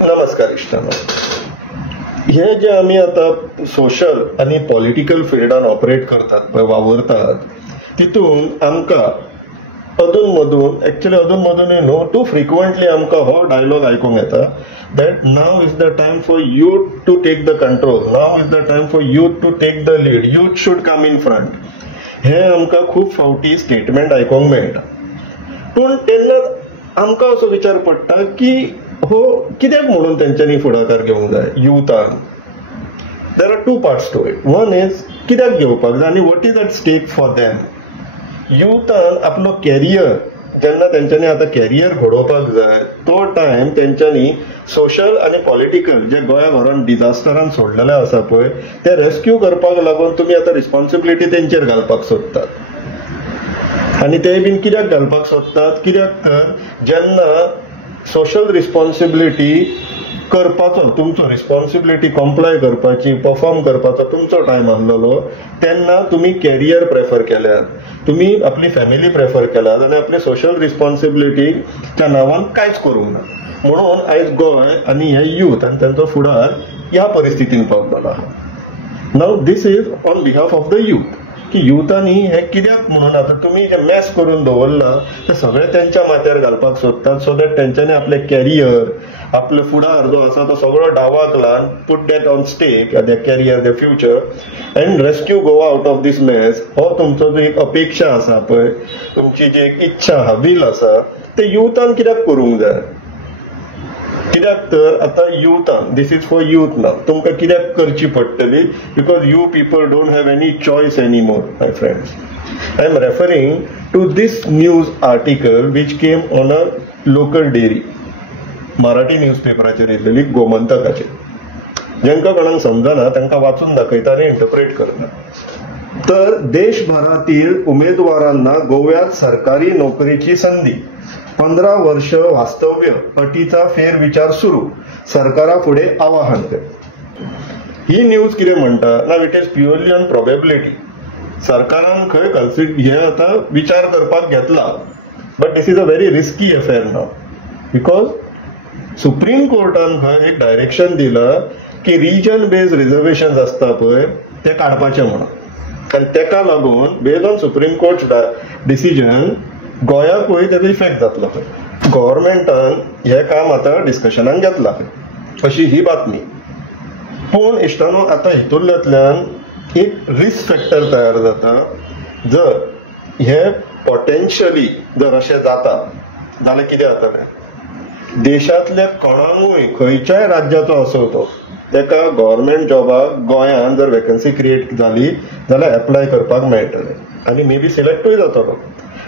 नमस्कार इश्टानो. हे जे आम्ही आता सोशल आणि पॉलिटिकल फिल्डान ऑपरेट करतात वावरतात तितून आमकां अधून मधून न्हू टू फ्रिक्वेंटली आमकां हो डायलॉग आयकूंक येता that now is the time for youth to take the control, now is the time for youth to take the lead, youth should come in front. हे आमकां खूब फावटी स्टेटमेंट आयकूंक मेळटा. पूण तेन्ना आमकां असो विचार पडटा की हो कित्याक म्हणून तेंच्यांनी फुडाकार घेवंक जाय युथान. There are two parts to it. One is कित्याक घेवपाक जाय आनी what is at stake for them. युथान आपलो कॅरियर जेन्ना तेंच्यांनी आतां कॅरियर घडोवपाक जाय तो टायम तेंच्यांनी सोशल आणि पॉलिटिकल जे गोंया व्हरून डिझास्टरान सोडलेले आसा पळय ते रेस्क्यू करपाक लागून तुमी आतां रिस्पॉन्सिबिलिटी तेंचेर घालपाक सोदतात. आनी ते बीन कित्याक घालपाक सोदतात कित्याक तर जेन्ना सोशल रिस्पॉन्सिबिलिटी करपाचो तुमचो रिस्पॉन्सिबिलिटी कॉम्प्लाय करपाची परफॉर्म करपाचो तुमचो टायम आसलेलो तेन्ना तुमी कॅरियर प्रेफर केल्यात, तुमी आपली फॅमिली प्रेफर केल्यात आनी आपली सोशल रिस्पॉन्सिबिलिटीच्या नांवान कांयच करूंक ना. म्हणून आयज गोंय आनी हे यूथ आनी तांचो फुडार ह्या परिस्थितीन पावलेलो आहा. Now this is on behalf of the youth की युथांनी हे कित्याक म्हणून आता तुम्ही जे मॅस करून दवरला ते सगळे त्यांच्या माथ्यार घालपाक सोदतात सो दॅट तेंच्यांनी आपले कॅरियर आपले फुडार जो आसा तो सगळो डावाक लावन put that on stake their career their future and rescue Goa out of this mess. हो तुमचो जो एक अपेक्षा आसा पळय तुमची जी एक इच्छा आहा विल आसा ते युथान कित्याक करूंक जाय. कित्याक तर आता युथान this is for youth now तुमकां कित्याक करची पडटली because you people don't have any choice any more my friends. I am referring to this news article which came on a local daily Marathi news पेपराचेर येयलेली गोमंतकाचेर. जेंका कोणाक समजना तांकां वाचून दाखयता आनी इंटरप्रेट करता. तर देशभरातील उमेदवारांना गोव्यात सरकारी नोकरीची संधी 15 वर्ष वास्तव्य अटीचा फेरविचार सुरू सरकारा पुढे आवाहन कर. ही न्यूज कितें म्हणटा ना it is purely on probability. सरकारान खंय हे आता विचार करपाक घेतला but this is a very risky affair now because supreme कोर्टान खंय एक डायरेक्शन दिला की रिजन बेस्ड रिझर्वेशन आसता पळय ते काडपाचे म्हणून. आनी तेका लागून based on supreme court decision गोंयाकूय तेजो इफेक्ट जातलो खंय. गव्हर्मेंटान हे काम आता डिस्कशनाक घेतला अशी ही बातमी. पूण इश्टानो आता हितूंतल्यान एक रिस्क फॅक्टर तयार जाता. जर हे पोटेन्शियली जर अशें जाता जाल्यार कितें जातलें. देशांतल्या कोणाकूय खंयच्याय राज्याचो असो तो तेका गव्हर्मेंट जॉबाक गोंयान जर वेकन्सी क्रिएट जाली जाल्यार एप्लाय करपाक मेळटलें आनी मे बी सिलेक्टूय जातलो.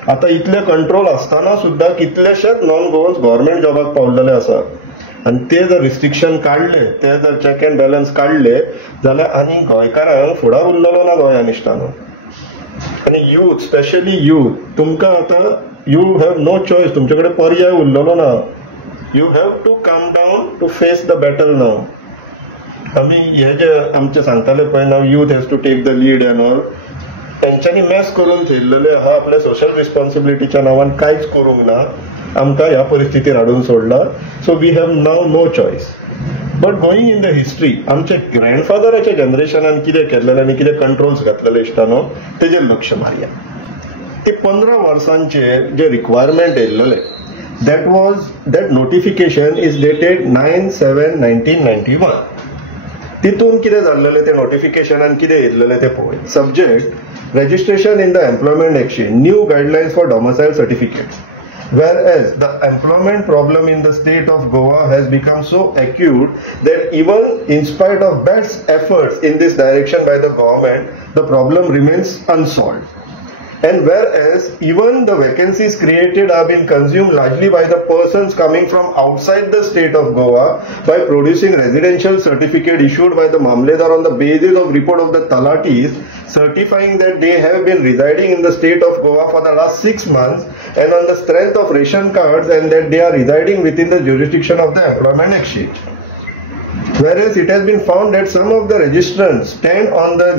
आता इतले कंट्रोल असताना सुद्धा कितलेशेच नॉन गोवन्स गव्हर्मेंट जॉबाक पावलेले आसात आनी ते जर रिस्ट्रिक्शन काढले ते जर चेक अँड बॅलन्स काढले जाल्यार आनी गोंयकारांक फुडार उरलेलो ना गोंयान इश्टानो. आनी यूथ स्पेशली यूथ तुमकां आता यू हॅव नो चॉयस तुमचे कडेन पर्याय उरलेलो ना. You have to come down to face the battle now. आमी हे जे आमचे सांगताले पळय now youth has to take the lead and all तेंच्यांनी मॅस करून ठेयल्लेले आहा आपल्या सोशल रिस्पॉन्सिबिलिटीच्या नांवान कांयच करूंक ना आमकां ह्या परिस्थितीर हाडून सोडला. So we have now no choice. But going in the history आमचे ग्रँडफादराच्या जनरेशनान कितें केल्लेलें आनी कितें कंट्रोल्स घातलेले इश्टानो तेजेर लक्ष मारया. ते 15 वर्सांचे जे requirement येयल्लेले that notification is dated 9/7/1991. तितून कितें जाल्लेलें ते नोटिफिकेशनान कितें येयल्लेलें ते पळय. Subject registration in the employment exchange new guidelines for domicile certificates. Whereas the employment problem in the state of Goa has become so acute that even in spite of best efforts in this direction by the government, the problem remains unsolved. And whereas even the vacancies created have been consumed largely by the persons coming from outside the state of Goa by producing residential certificate issued by the Mamledar on the basis of report of the Talatis certifying that they have been residing in the state of Goa for the last 6 months and on the strength of ration cards and that they are residing within the jurisdiction of the employment exchange. Whereas it has been found that some of the registrants stand on the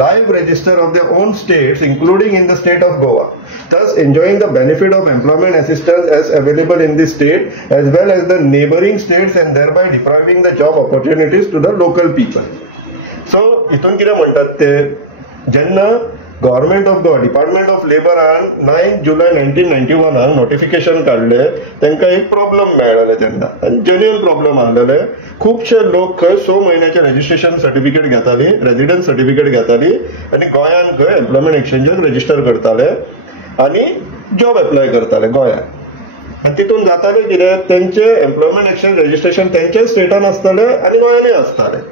live register of their own states, including in the state of Goa, thus enjoying the benefit of employment assistance as available in the state as well as the neighboring states, and thereby depriving the job opportunities to the local people. So, इथून कितें म्हणतात ते, जेन्ना government of Goa, department of लेबरान 9 जुलै 1991 notification काढले, तांकां एक प्रॉब्लेम मेळ्ळेले तेन्ना, जेन्युइन प्रॉब्लेम आसलेले. खुबशे लोक खंय 6 म्हयन्याचे रजिस्ट्रेशन सर्टिफिकेट घेताली, रेजिडन्स सर्टिफिकेट घेताली आनी गोंयान खंय एम्प्लॉयमेंट एक्सचेंजाक रजिस्टर करताले आनी जॉब एप्लाय करताले गोंयान. आनी तितून जाताले कितें, तेंचे एम्प्लॉयमेंट एक्सचेंज रजिस्ट्रेशन तेंच्याच स्टेटान आसताले आनी गोंयानूय आसताले.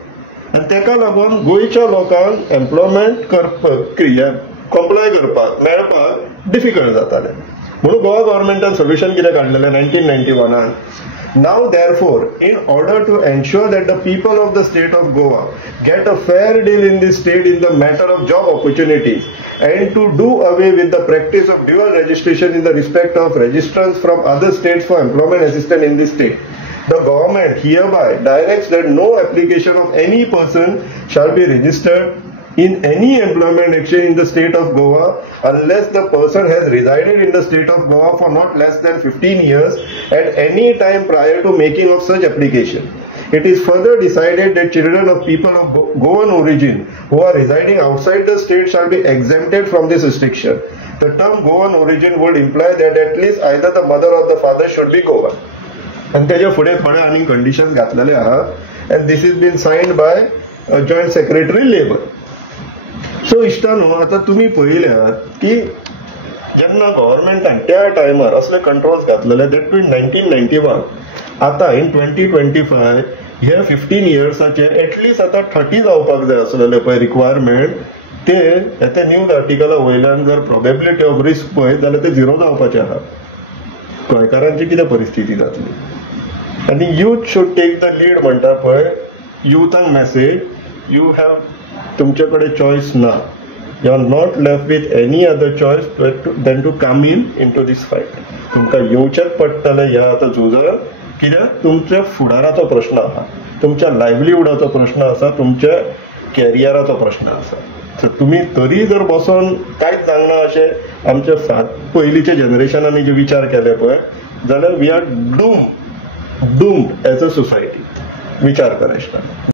आनी तेका लागून गोंयच्या लोकांक एम्प्लॉयमेंट कंप्लाय करपाक मेळपाक डिफिकल्ट जाताले. म्हणून गोवा गव्हर्नमेंटान सोल्युशन कितें काडलेलें 1991. Now therefore, in order to ensure that the people of the state of Goa get a fair deal in the state in the matter of job opportunities, and to do away with the practice of dual registration in the respect of registrants from other states for employment assistance in the state, the government hereby directs that no application of any person shall be registered in any employment exchange in the state of Goa unless the person has resided in the state of Goa for not less than 15 years at any time prior to making of such application. It is further decided that children of people of Goan origin who are residing outside the state shall be exempted from this restriction. The term Goan origin would imply that at least either the mother or the father should be Goan. And तेजे फुडें थोडे आनी conditions घातलेले आहात, and this has been signed by Joint Secretary Labour. So इश्टानो, आता तुम्ही पळयल्यात की जेन्ना गव्हर्नमेंटान त्या टायमार असले कंट्रोल्स घातलेले, दॅट मीन 1991, आता इन 2025 हे 15 इयर्साचे एटलिस्ट आता 30 जावपाक जाय आसलेले पळय रिक्वायरमेंट, ते येत्या न्यूज आर्टिकला वयल्यान जर प्रोबेबिलिटी ऑफ रिस्क पळयत जाल्यार ते 0 जावपाचे आहा. गोंयकारांची कितें परिस्थिती जातली? आनी youth should take the lead म्हणटा पळय, युथांक मेसेज, यू हॅव, तुमच्याकडे चॉईस ना, you are not left with any other choice then to come into this fight. तुमकां येवचेच पडटलें ह्या आतां झुजान, कित्याक तुमच्या फुडाराचो प्रश्न आसा, तुमच्या लायव्हलीहुडाचो प्रश्न आसा, तुमच्या कॅरियराचो प्रश्न आसा. सो तुमी तरी जर बसून कांयच जावना अशें आमच्या पयलींच्या जनरेशनांनी जे विचार केले पळय, जाल्यार we are doomed as a society. विचार करा.